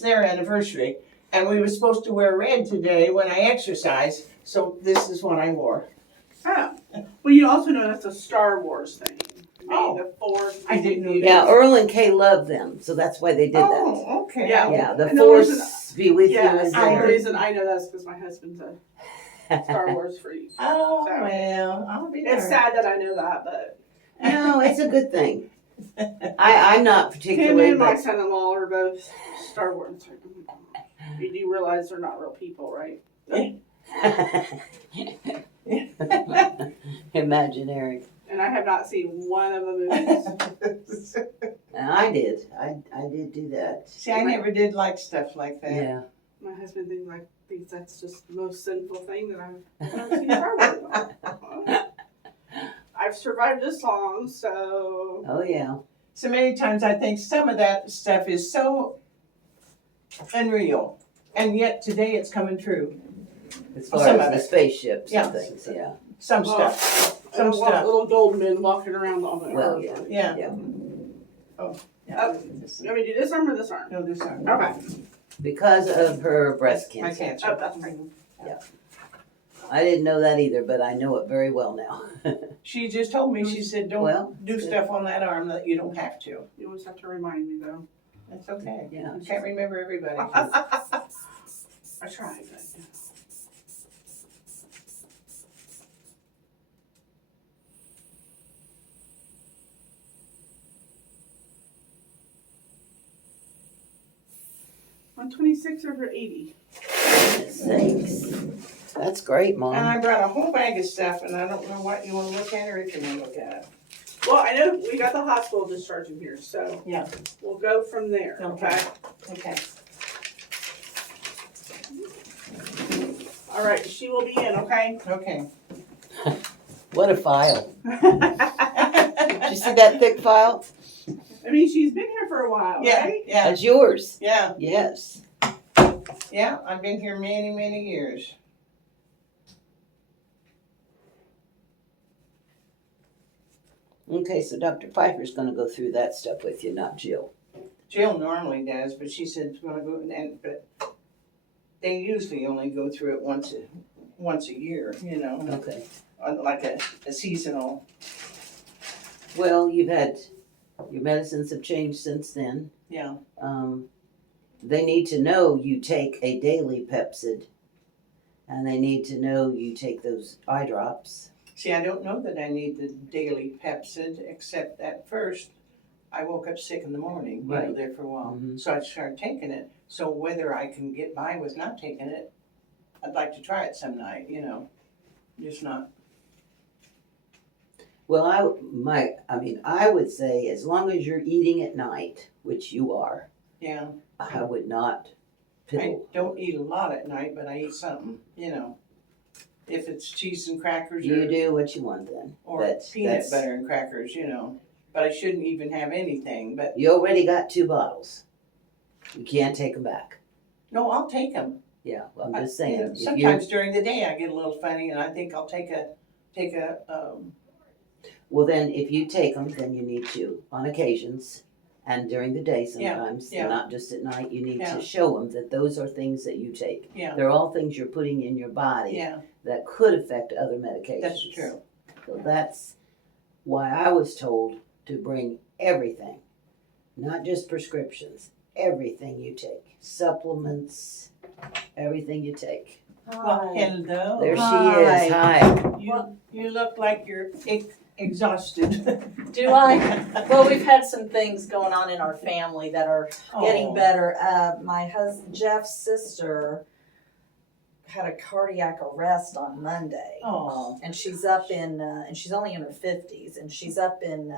their anniversary, and we were supposed to wear red today when I exercised, so this is what I wore. Oh. Well, you also know that's a Star Wars thing. Oh. The Force. I didn't know Yeah, Earl and Kay love them, so that's why they did that. Oh, okay. Yeah. Yeah, the And the reason- Force be with you. Yes, is the there. reason I know that's because my husband's a Star Wars freak. Oh, So, well, I'll be there. it's sad that I know that, but No, it's a good thing. I'm not him particularly, and my but son-in-law are both Star Wars. You do realize they're not real people, right? imaginary. And I have not seen one of the movies. And I did. I did do that. See, I never did like stuff like that. Yeah. My husband thinks that's just the most sinful thing that I've ever seen Star Wars. Well, I've survived this long, so Oh yeah. So many times I think some of that stuff is so unreal, and yet today it's coming true. As far Some as of the it. spaceships Yeah. and things, yeah. Some well, stuff. I don't Some want stuff. little gold men walking around on the Well, earth. Yeah. Yeah. Oh. Oh. You want me to do this arm or this arm? No, this arm. Okay. Because of her breast My cancer. cancer. Oh, that's right. I didn't know that either, but I know it very well now. She just told me, she said, don't Well, do good. stuff on that arm that you don't have to. You always have to remind me, though. That's okay. Yeah. You can't remember everybody. I tried. But, yeah. $126/80. Sakes. That's great, Mom. And I brought a whole bag of stuff, and I don't know what you want to look at or if you want to look at it. Well, I know we got the hospital discharge in here, so Yeah. we'll go from there. Okay. Okay. All right. She will be in. Okay. Okay. What a file. Did you see that thick file? I mean, she's been here for a while, Yeah. right? Yeah. That's yours. Yeah. Yes. Yeah. I've been here many, many years. Okay, so Dr. Pfeiffer's going to go through that stuff with you, not Jill. Jill normally does, but she said it's going to go, but they usually only go through it once a year, you know, Okay. like a seasonal. Well, you've had, your medicines have changed since then. Yeah. They need to know you take a daily Pepsid, and they need to know you take those eye drops. See, I don't know that I need the daily Pepsid, except that first I woke up sick in the morning, you know, Right. there for a while. Mhm. So I started taking it. So whether I can get by with not taking it, I'd like to try it some night, you know, just not. Well, I would say as long as you're eating at night, which you are, Yeah. I would not I piddle. don't eat a lot at night, but I eat something, you know. If it's cheese and crackers You do what you want then. or But peanut that's- butter and crackers, you know. But I shouldn't even have anything. But You already got 2 bottles. You can't take them back. no, I'll take them. Yeah, well, I'm just saying. If you, Sometimes during the day I get a little funny, and I think I'll take a. well, then if you take them, then you need to, on occasions, and during the day sometimes, yeah. not just at night, you need Yeah. to show them that those are things that you take. Yeah. They're all things you're putting in your body Yeah, that could affect other medications. that's true. So that's why I was told to bring everything, not just prescriptions, everything you take, supplements, everything you take. Well, hello. There she Hi. is. Hi. You look like you're exhausted. Do I? Well, we've had some things going on in our family that are getting Oh. better. My husband, Jeff's sister, had a cardiac arrest on Monday, Oh. and she's up in, and she's only in her 50s, and she's up in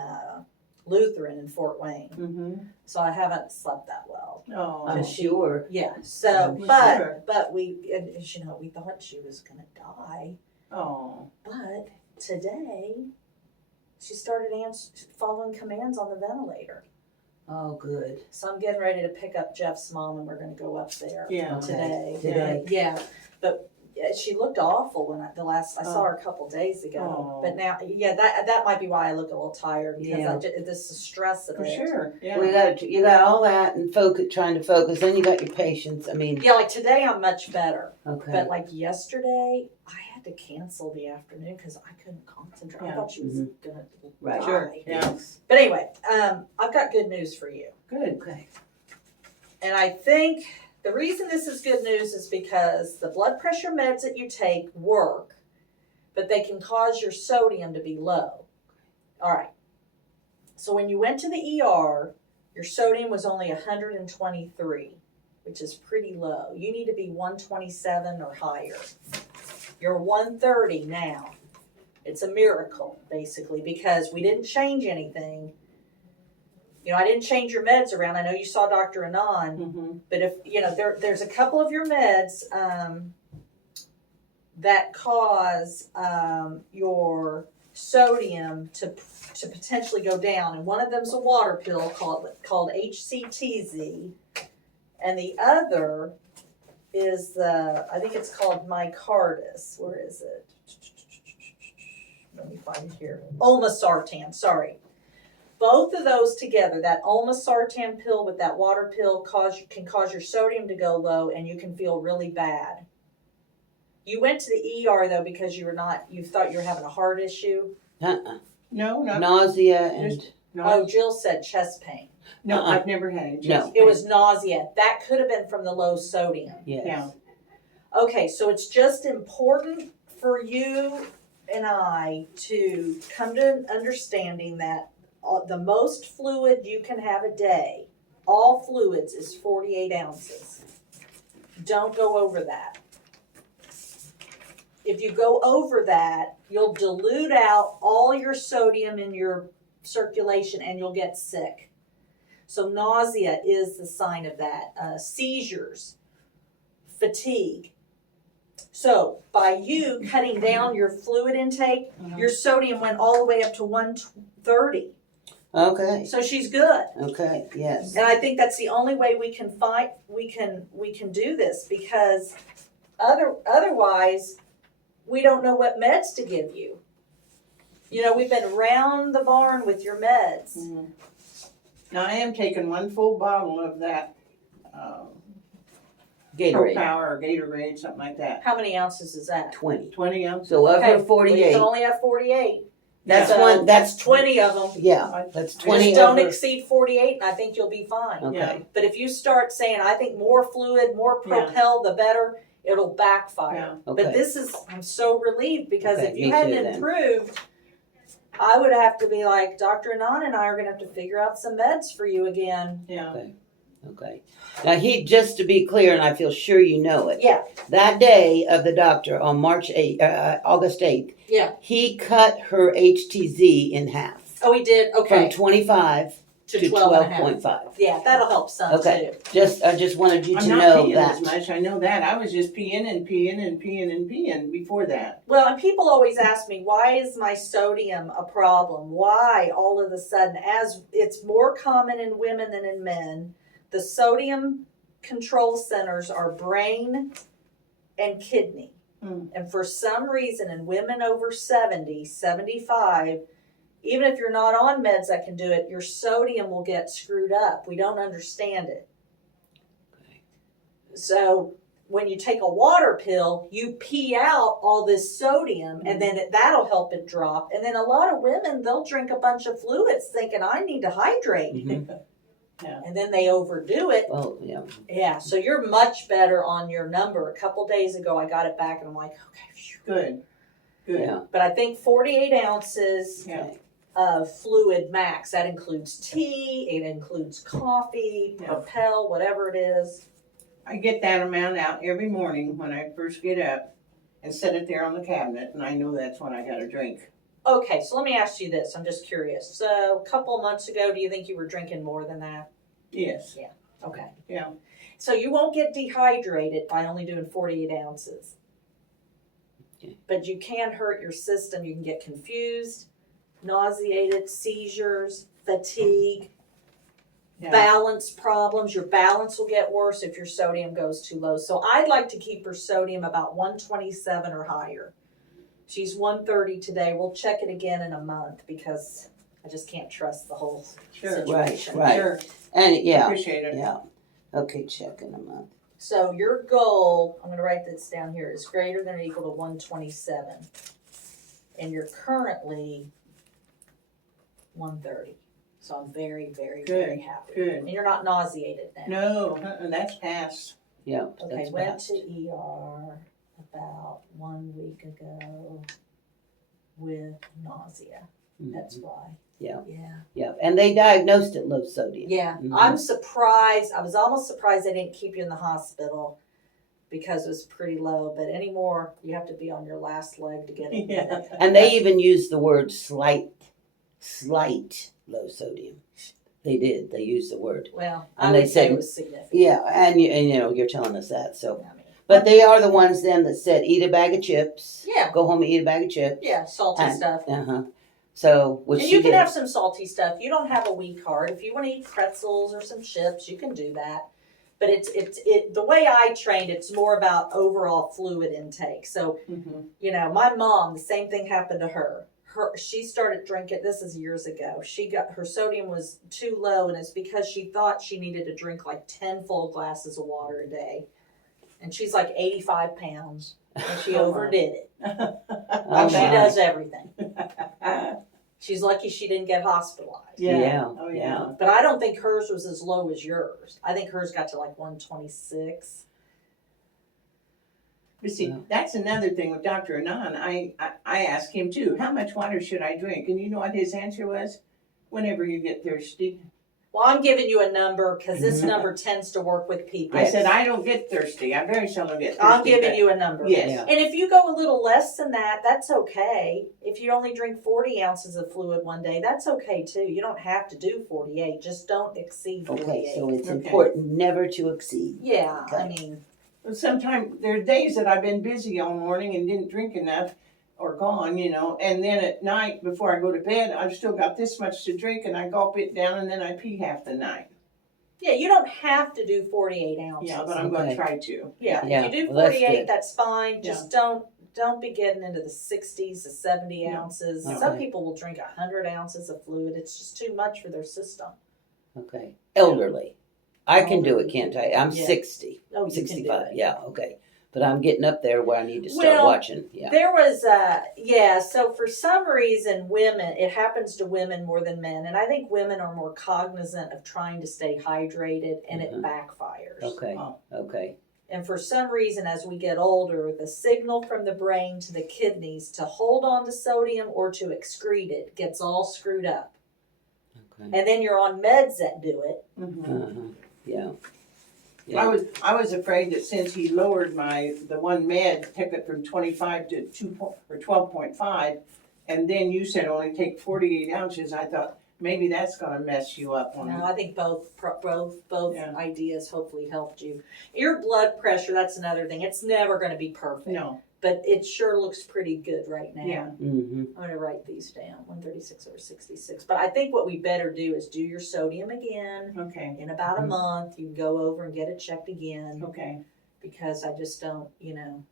Lutheran in Fort Wayne. Mm-hmm. So I haven't slept that well. Oh. I'm sure. Yeah. So, I'm but sure. we, and, you know, we thought she was gonna die, Oh. but today she started following commands on the ventilator. Oh, good. So I'm getting ready to pick up Jeff's mom, and we're going to go up there Yeah. today. Today. Yeah, but Yeah, she looked awful when I saw her a couple days ago. Oh. But now, yeah, that might be why I look a little tired because Yeah. this is stress of For it. sure, yeah. Well, you got all that and trying to focus. Then you got your patients. I mean, Yeah, like today I'm much better. okay. But like yesterday, I had to cancel the afternoon because I couldn't concentrate. I Yeah. thought she was gonna Right. die. Sure, yeah. But anyway, I've got good news for you. Good. Okay. And I think the reason this is good news is because the blood pressure meds that you take work, but they can cause your sodium to be low. All right. So when you went to the ER, your sodium was only 123, which is pretty low. You need to be 127 or higher. You're 130 now. It's a miracle, basically, because we didn't change anything. You know, I didn't change your meds around. I know you saw Dr. Anon, Mm-hmm. but if, you know, there's a couple of your meds that cause your sodium to potentially go down. And one of them's a water pill called HCTZ. And the other is I think it's called Micardis. Where is it? Let me find it here. Olmesartan, sorry. Both of those together, that olmesartan pill with that water pill can cause your sodium to go low and you can feel really bad. You went to the ER though because you thought you were having a heart issue. No, not. Nausea and Oh, Jill said chest pain. No, I've never had any. No. It was nausea. That could have been from the low sodium. yes. Yeah. Okay, so it's just important for you and I to come to an understanding that the most fluid you can have a day, all fluids, is 48 ounces. Don't go over that. If you go over that, you'll dilute out all your sodium in your circulation and you'll get sick. So nausea is the sign of that. Seizures, fatigue. So by you cutting down your fluid intake, your sodium went all the way up to 130. Okay. So she's good. Okay. Yes. And I think that's the only way we can do this, because otherwise we don't know what meds to give you. You know, we've been round the barn with your meds. Mm-hmm. Now I am taking one full bottle of that Gatorade. Power or Gatorade, something like that. How many ounces is that? 20. 20 ounces. So of Okay, her well, you 48. can only have 48. That's So one. That's 20 of them. Yeah. That's 20. Just don't of her- exceed 48 and I think you'll be fine. Okay. Yeah. But if you start saying, I think more fluid, more propel, the better, it'll backfire. Yeah. Okay. But this is, I'm so relieved because Okay, if you me hadn't too, then. improved, I would have to be like, Dr. Anon and I are going to have to figure out some meds for you again. Yeah. Okay. Now just to be clear, and I feel sure you know it. Yeah. That day of the doctor on August 8th, Yeah. he cut her HTZ in half. Oh, he did? Okay. From 25 to 12 and a half. 12.5. Yeah, that'll help some Okay. too. I just wanted you I'm to not know peeing that. as much. I know that. I was just peeing and peeing and peeing and peeing before that. Well, and people always ask me, why is my sodium a problem? Why all of a sudden, as it's more common in women than in men, the sodium control centers are brain and kidney. Mm. And for some reason, in women over 70, 75, even if you're not on meds that can do it, your sodium will get screwed up. We don't understand it. So when you take a water pill, you pee out all this sodium, and then that'll help it drop. And then a lot of women, they'll drink a bunch of fluids thinking, I need to hydrate. Mhm. Yeah. And then they overdo it. Oh, yeah. Yeah, so you're much better on your number. A couple days ago, I got it back, and I'm like, okay, phew. Good. Good. Yeah. But I think 48 ounces Yeah. of fluid max. That includes tea, it includes coffee, Yeah. Propel, whatever it is. I get that amount out every morning when I first get up and set it there on the cabinet, and I know that's when I got to drink. Okay, so let me ask you this. I'm just curious. So a couple months ago, do you think you were drinking more than that? Yes. Okay. Yeah. So you won't get dehydrated by only doing 48 ounces. Okay. But you can hurt your system. You can get confused, nauseated, seizures, fatigue. Yeah. balance problems. Your balance will get worse if your sodium goes too low. So I'd like to keep her sodium about 127 or higher. She's 130 today. We'll check it again in a month because I just can't trust the whole situation. Right. Sure. And yeah, Appreciate it. yeah. Okay, check in a month. So your goal, I'm going to write this down here, is greater than or equal to 127. And you're currently 130. So I'm very, very, very happy. Good. And you're not nauseated now. No, that's past. Yeah, Okay, that's went fast. to ER about 1 week ago with nausea. That's why. Yeah. Yeah. Yeah, and they diagnosed it low sodium. Yeah. Mhm. I'm surprised. I was almost surprised they didn't keep you in the hospital because it was pretty low. But anymore, you have to be on your last leg to get it. Yeah. And they even used the word slight low sodium. They did. They used the word. Well, And I they would say said- it was significant. Yeah, and you know, you're telling us that. So, I mean, but they are the ones then that said eat a bag of chips. yeah. Go home and eat a bag of chips. Yeah, salty And- stuff. So, which And she you can did. have some salty stuff. You don't have a weak heart. If you want to eat pretzels or some chips, you can do that. But it's the way I trained, it's more about overall fluid intake. So, you know, my mom, the same thing happened to her. She started drinking, this is years ago. Her sodium was too low, and it's because she thought she needed to drink like 10 full glasses of water a day. And she's like 85 pounds, and she overdid it. Oh, She my. does everything. She's lucky she didn't get hospitalized. Yeah. Oh, yeah. But I don't think hers was as low as yours. I think hers got to like 126. But see, Yeah. that's another thing with Dr. Anan. I asked him too, how much water should I drink? And you know what his answer was? Whenever you get thirsty. Well, I'm giving you a number because this number tends to work with people. I said, I don't get thirsty. I very seldom get thirsty. I'm giving but- you a number. Yes. Yeah. And if you go a little less than that, that's okay. If you only drink 40 ounces of fluid one day, that's okay too. You don't have to do 48. Just don't exceed 48. Okay, so it's Okay. important never to exceed. Yeah, I Okay. mean, Sometimes there's days that I've been busy all morning and didn't drink enough or gone, you know, and then at night before I go to bed, I've still got this much to drink and I gulp it down and then I pee half the night. yeah, you don't have to do 48 ounces. Yeah, but I'm going Okay. to try to. Yeah, Yeah, if you do well, that's 48, good. that's fine. Just don't be getting into the 60s to 70 No. ounces. Okay. Some people will drink 100 ounces of fluid. It's just too much for their system. Okay. Elderly. I can do it, can't I? I'm Yeah. 60. Oh, you 65. can do it. Yeah, okay. But I'm getting up there where I need to start Well, watching. Yeah. There was, so for some reason, women, it happens to women more than men. And I think women are more cognizant of trying to stay hydrated, and it backfires. Okay. Oh. Okay. And for some reason, as we get older, the signal from the brain to the kidneys to hold on to sodium or to excrete it gets all screwed up. Okay. And then you're on meds that do it. Mm-hmm. Yeah. I was afraid that since he lowered the one med, took it from 25 to 12.5, and then you said only take 48 ounces, I thought maybe that's going to mess you up. No, I think both Yeah. ideas hopefully helped you. Your blood pressure, that's another thing. It's never going to be perfect. No. But it sure looks pretty good right now. Yeah. Mm-hmm. I'm going to write these down, 136 over 66. But I think what we better do is do your sodium again. Okay. In about a month, you can go over and get it checked again. Okay. Because I just don't,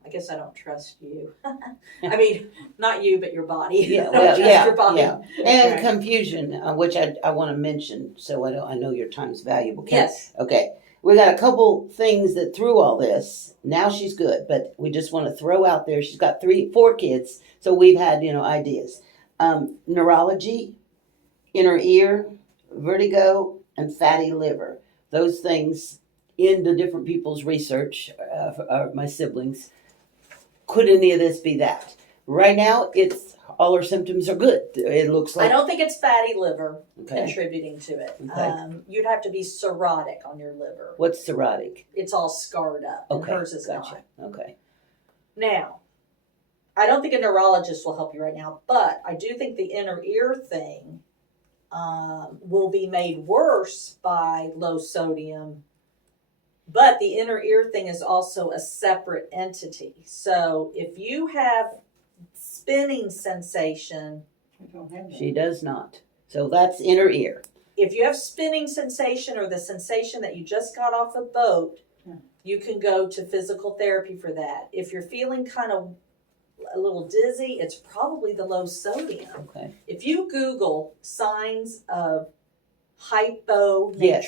I guess I don't trust you. I mean, not you, but your body. Yeah. I don't Well, trust yeah. your body. Yeah. And Okay. confusion, which I want to mention, so I know your time's valuable. Yes. Okay. We got a couple things that through all this. Now she's good, but we just want to throw out there. She's got 4 kids, so we've had ideas. Neurology, inner ear, vertigo, and fatty liver. Those things in the different people's research, my siblings. Could any of this be that? Right now, all her symptoms are good. It looks I like don't think it's fatty liver okay. contributing to it. Okay. You'd have to be cirrhotic on your liver. What's cirrhotic? It's all scarred up. And Okay, hers is gotcha. not. Okay. Now, I don't think a neurologist will help you right now, but I do think the inner ear thing will be made worse by low sodium. But the inner ear thing is also a separate entity. So if you have spinning sensation, I don't have that. She does not. So that's inner ear. if you have spinning sensation or the sensation that you just got off a boat, Yeah. you can go to physical therapy for that. If you're feeling kind of a little dizzy, it's probably the low sodium. Okay. If you Google signs of Yes,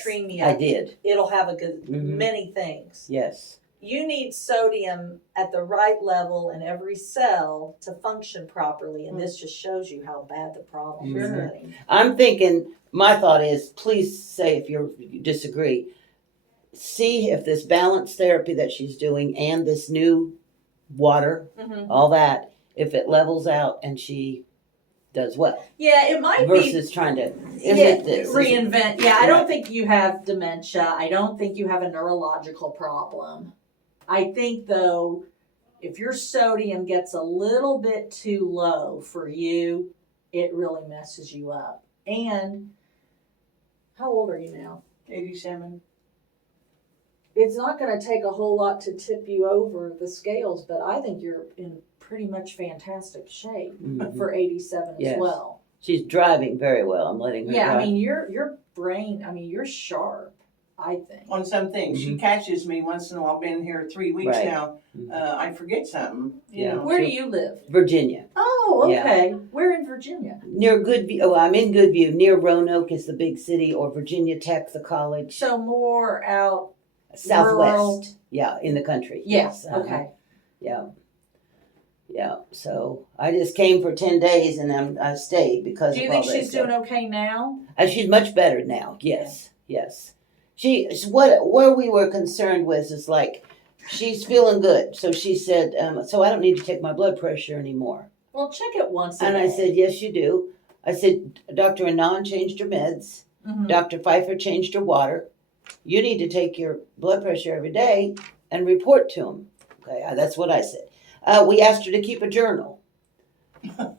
hyponatremia, I did. it'll have a good Mhm. many things. Yes. You need sodium at the right level in every cell to function properly, and this just shows you how bad the problem is Sure. getting. I'm thinking, my thought is, please say if you disagree, see if this balanced therapy that she's doing and this new water, Mm-hmm. all that, if it levels out and she does well. Yeah, it might be. Versus trying to, is Yeah, it this? Is it- reinvent. Yeah, I Right. don't think you have dementia. I don't think you have a neurological problem. I think, though, if your sodium gets a little bit too low for you, it really messes you up. And how old are you now? 87. It's not going to take a whole lot to tip you over the scales, but I think you're in pretty much fantastic shape Mhm. for 87 Yes. as well. She's driving very well. I'm letting her Yeah, drive. I mean, your brain, I mean, you're sharp, I think. On some things, she catches me once in a while. I've been here 3 weeks Right. now. Mhm. I forget something. You Yeah. know. Where do you live? Virginia. Oh, Yeah. okay. Where in Virginia? Near Goodview. Oh, I'm in Goodview. Near Roanoke is the big city, or Virginia Tech, the college. So more out. Southwest. rural. Yeah, in the country. Yes. Uh-huh. Okay. Yeah. Yeah. So I just came for 10 days and I stayed because Do you of all think that she's stuff. doing okay now? She's much better now. Yes. Yes. Where we were concerned with is like, she's feeling good. So she said, so I don't need to take my blood pressure anymore. Well, check it once. And I said, yes, you do. I said, Dr. Anand changed her meds. Mhm. Dr. Pfifer changed her water. You need to take your blood pressure every day and report to him. Okay, that's what I said. We asked her to keep a journal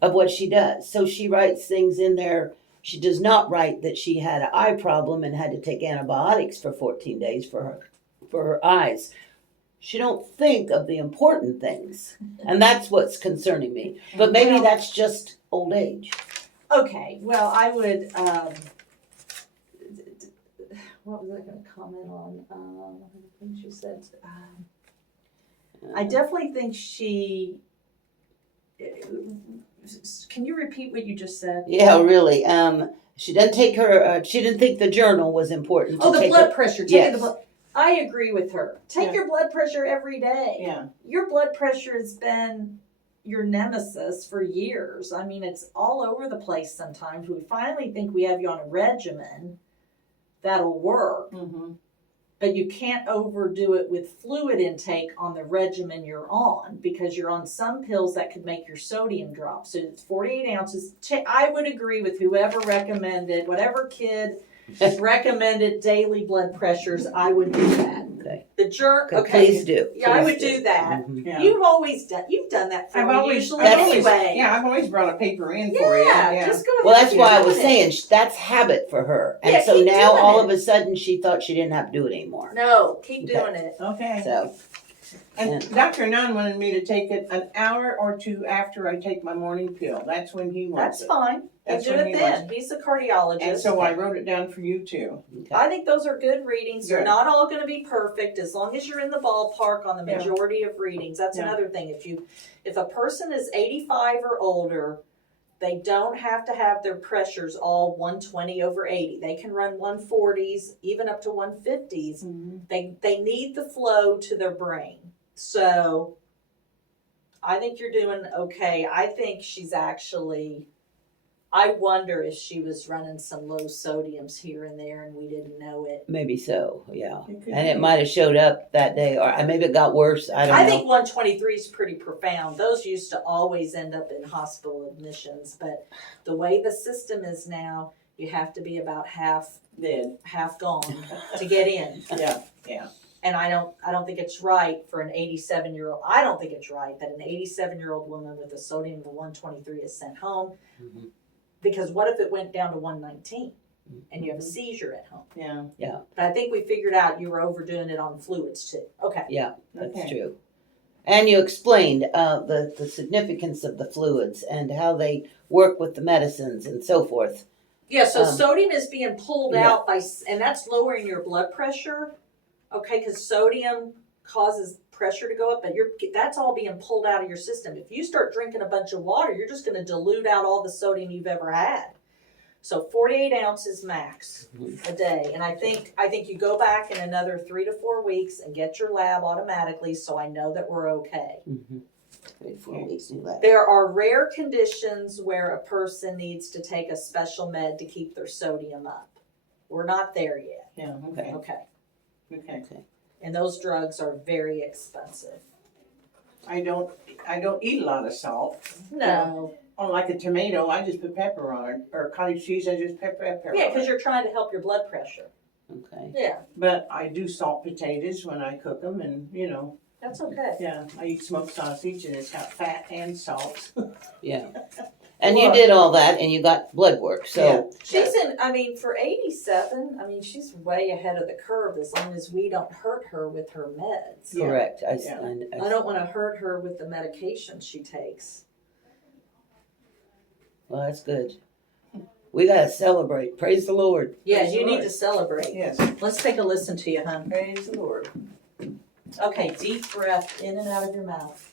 of what she does. So she writes things in there. She does not write that she had an eye problem and had to take antibiotics for 14 days for her eyes. She don't think of the important things. And that's what's concerning me. But maybe Well- that's just old age. Okay. Well, I would. What was I going to comment on? I think she said. I definitely think she. Can you repeat what you just said? Yeah, really. She doesn't take her. She didn't think the journal was important. Oh, to the take blood her- pressure. Taking Yes. the blood. I agree with her. Take Yeah. your blood pressure every day. Yeah. Your blood pressure has been your nemesis for years. I mean, it's all over the place sometimes. We finally think we have you on a regimen that'll work, Mm-hmm. but you can't overdo it with fluid intake on the regimen you're on because you're on some pills that could make your sodium drop. So it's 48 ounces. I would agree with whoever recommended, whatever kid recommended daily blood pressures, I would do that. Okay. The jerk, Okay, please do. Yeah, I Please would do that. Mhm. Yeah. You've done that for I've me always, usually I've always, anyway. yeah, I've always brought a paper in for you. Yeah, Yeah. just go ahead. Well, that's and why I do was it. saying that's habit for her, and Yeah, so keep now doing all it. of a sudden she thought she didn't have to do it anymore. No, keep Okay. doing it. Okay. So And Dr. Nunn wanted me to take it an hour or two after I take my morning pill. That's when he wants That's it. fine. That's You do when it he then. wants He's a cardiologist. And so I wrote it down for you too. okay. I think those are good readings. They're Good. not all going to be perfect as long as you're in the ballpark on the Yeah. majority of readings. That's Yeah. another thing. If a person is 85 or older, they don't have to have their pressures all 120 over 80. They can run 140s, even up to 150s. They need the flow to their brain. So I think you're doing okay. I think she's actually, I wonder if she was running some low sodiums here and there and we didn't know it. Maybe so, yeah. It could And it be. might have showed up that day, or maybe it got worse. I don't I know. think 123 is pretty profound. Those used to always end up in hospital admissions, but the way the system is now, you have to be about half Did. gone to get in. Yeah. And I don't think it's right for an 87-year-old. I don't think it's right that an 87-year-old woman with a sodium of 123 is sent home. Mhm. Because what if it went down to 119 and you have a Mm-hmm. seizure at home? Yeah. But I think we figured out you were overdoing it on fluids too. Okay. Yeah, that's Okay. true. And you explained the significance of the fluids and how they work with the medicines and so forth. Yeah, so Um, sodium is being pulled yeah. out and that's lowering your blood pressure. Okay, because sodium causes pressure to go up, but that's all being pulled out of your system. If you start drinking a bunch of water, you're just going to dilute out all the sodium you've ever had. So 48 ounces max a day, and I think you go back in another 3 to 4 weeks and get your lab automatically, so I know that we're okay. 3 to 4 weeks new lab. There are rare conditions where a person needs to take a special med to keep their sodium up. We're not there yet. Yeah, okay, Okay. okay. And those drugs are very expensive. I don't eat a lot of salt. No. Oh, like a tomato, I just put pepper on it, or cottage cheese, I just put pepper Yeah, on because it. you're trying to help your blood pressure. Okay. Yeah, But I do salt potatoes when I cook them, and that's okay. yeah, I eat smoked sausage, and it's got fat and salt. Yeah. And you did all that and you got blood work. So She's for 87, she's way ahead of the curve as long as we don't hurt her with her meds. Yeah. correct. Yeah. I don't want to hurt her with the medication she takes. Well, that's good. We got to celebrate. Praise the Lord. Yeah, Praise you the need Lord. to celebrate. Yes. Let's take a listen to you, hon. Praise the Lord. Okay, deep breath in and out of your mouth.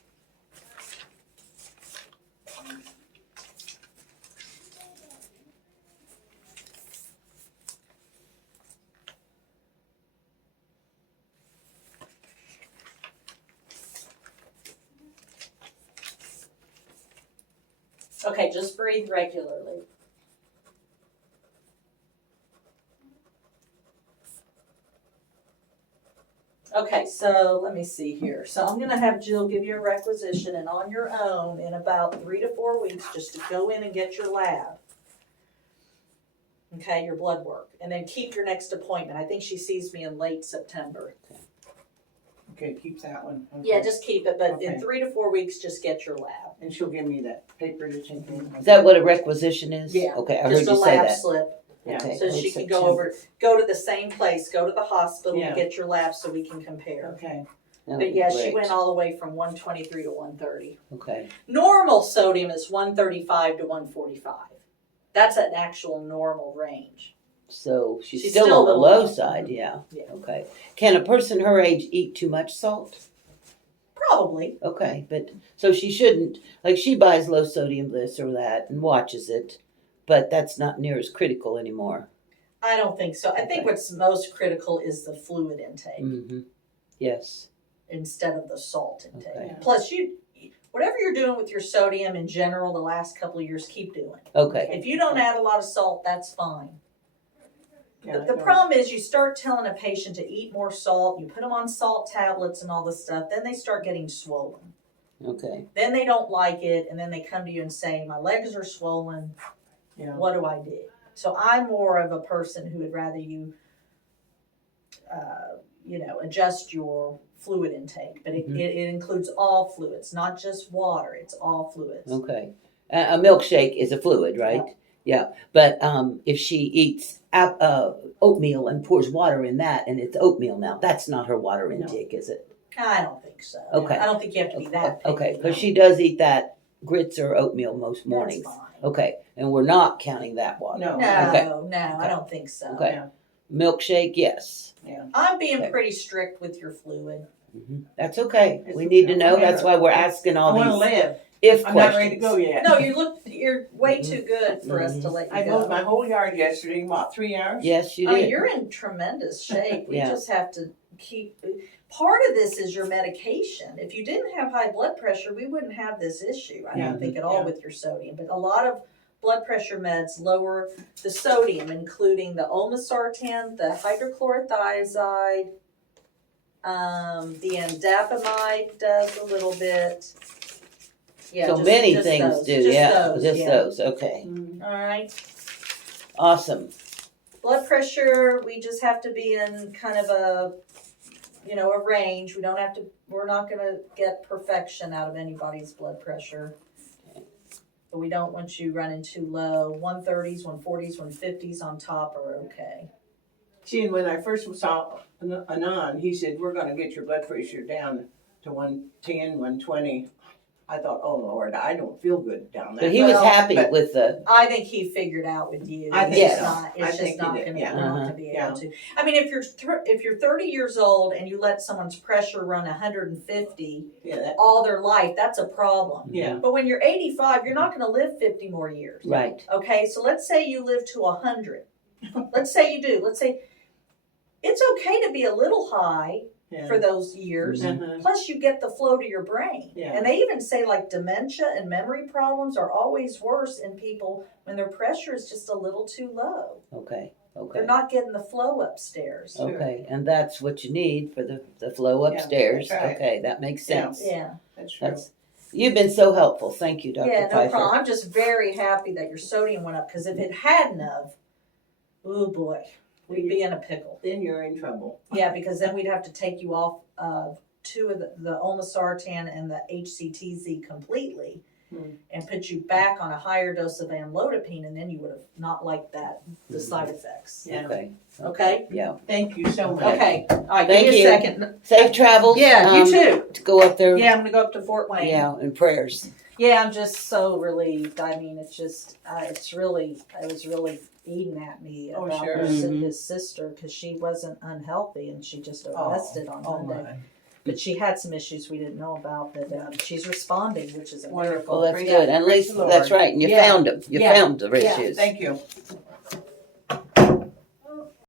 Okay, just breathe regularly. Okay, so let me see here. So I'm going to have Jill give you a requisition, and on your own, in about 3 to 4 weeks, just to go in and get your lab. Okay, your blood work. And then keep your next appointment. I think she sees me in late September. Okay, keep that one. Okay. Yeah, just keep it, but Okay. in 3 to 4 weeks, just get your lab. And she'll give me that paper to take in. Is that what a requisition is? Yeah, Okay, I heard Just a you say lab that. slip. Yeah. Okay. So late she can September. go to the same place, go to the hospital Yeah. and get your lab so we can compare. Okay. That would But be yeah, she great. went all the way from 123 to 130. Okay. Normal sodium is 135 to 145. That's an actual normal range. So she's She's still still on the a low little- side, yeah. Yeah. Okay. Can a person her age eat too much salt? Probably. Okay, but so she shouldn't. Like she buys low sodium this or that and watches it, but that's not near as critical anymore. I don't think so. I think Okay. what's most critical is the fluid intake Mm-hmm. Yes. instead of the salt intake. Okay. Plus, whatever you're doing with your sodium in general the last couple of years, keep doing. Okay. If you don't add a lot of salt, that's fine. Yeah, The problem is you start telling a patient to eat more salt, you put them on salt tablets and all this stuff, then they start getting swollen. Okay. Then they don't like it, and then they come to you and say, my legs are swollen, Yeah. what do I do? So I'm more of a person who would rather you, adjust your fluid intake. But it includes all fluids, not just water, it's all fluids. Okay. A milkshake is a fluid, right? Yeah. But if she eats oatmeal and pours water in that, and it's oatmeal now, that's not her water intake, is it? I don't think so. Okay. I don't think you have to be that picky. Okay, because she does eat that grits or oatmeal most That's mornings. fine. Okay, and we're not counting that water. No. Okay. No, I don't think so. Okay. Yeah. Milkshake, yes. I'm being Okay. pretty strict with your fluid. That's okay. It's We need to okay. know. That's why we're asking I all want to these live. if I'm questions. not ready to go yet. No, you're way too good for us to let you I go. mowed my whole yard yesterday in about 3 hours. Yes, you I mean, did. you're in tremendous shape. We Yeah. just have to keep. Part of this is your medication. If you didn't have high blood pressure, we wouldn't have this issue. I Yeah. don't think at all Yeah. with your sodium. But a lot of blood pressure meds lower the sodium, including the olmesartan, the hydrochlorothiazide, the indapamide does a little bit. Yeah, so just- many just things those. do. Just Yeah, those, just yeah. those. Okay, Mm. All right. awesome. Blood pressure, we just have to be in kind of a range. We're not gonna get perfection out of anybody's blood pressure. But we don't want you running too low. 130s, 140s, 150s on top are okay. See, and when I first saw Anand, he said, we're going to get your blood pressure down to 110, 120. I thought, oh Lord, I don't feel good down there. But he was Well, happy but- with the, I think he figured out with you. I It's think just so. not. I It's just think not he did, going to. yeah. We're not going to be able to. I mean, if you're 30 years old and you let someone's pressure run 150 Yeah, that, all their life, that's a problem. yeah, But when you're 85, you're not going to live 50 more years. right, Okay, so let's say you live to 100. Let's say you do. Let's say it's okay to be a little high yeah. for those years. Uh-huh. Plus, you get the flow to your brain. Yeah. And they even say like dementia and memory problems are always worse in people when their pressure is just a little too low. okay, okay. They're not getting the flow upstairs. Sure. Okay, and that's what you need for the flow Yeah, upstairs. that's right. Okay, that makes Yeah. sense. Yeah. That's true. That's, you've been so helpful. Thank you, Dr. Yeah, no Pfeiffer. problem. I'm just very happy that your sodium went up because if it hadn't of, oh boy, we'd be in a pickle. Then you're in trouble. Yeah, because then we'd have to take you off of two of the olmesartan and the HCTZ completely and put you back on a higher dose of amlodipine, and then you would have not liked the side effects. Yeah. Okay. Okay? Yeah. Thank you so much. Okay. All right, Thank give me you. a second. Safe travels. Yeah, you too. To go up there. Yeah, I'm going to go up to Fort Wayne. Yeah, and prayers. Yeah, I'm just so relieved. I mean, it's just, it was really eating at me Oh, about sure. his sister because she wasn't unhealthy and she just arrested on Oh, Monday. my. But she had some issues we didn't know about, but she's responding, which is a Wonderful. Well, that's Praise- good. And at praise least the Lord. that's right. And you Yeah. found them. You Yeah. found the Yeah. issues. Thank you.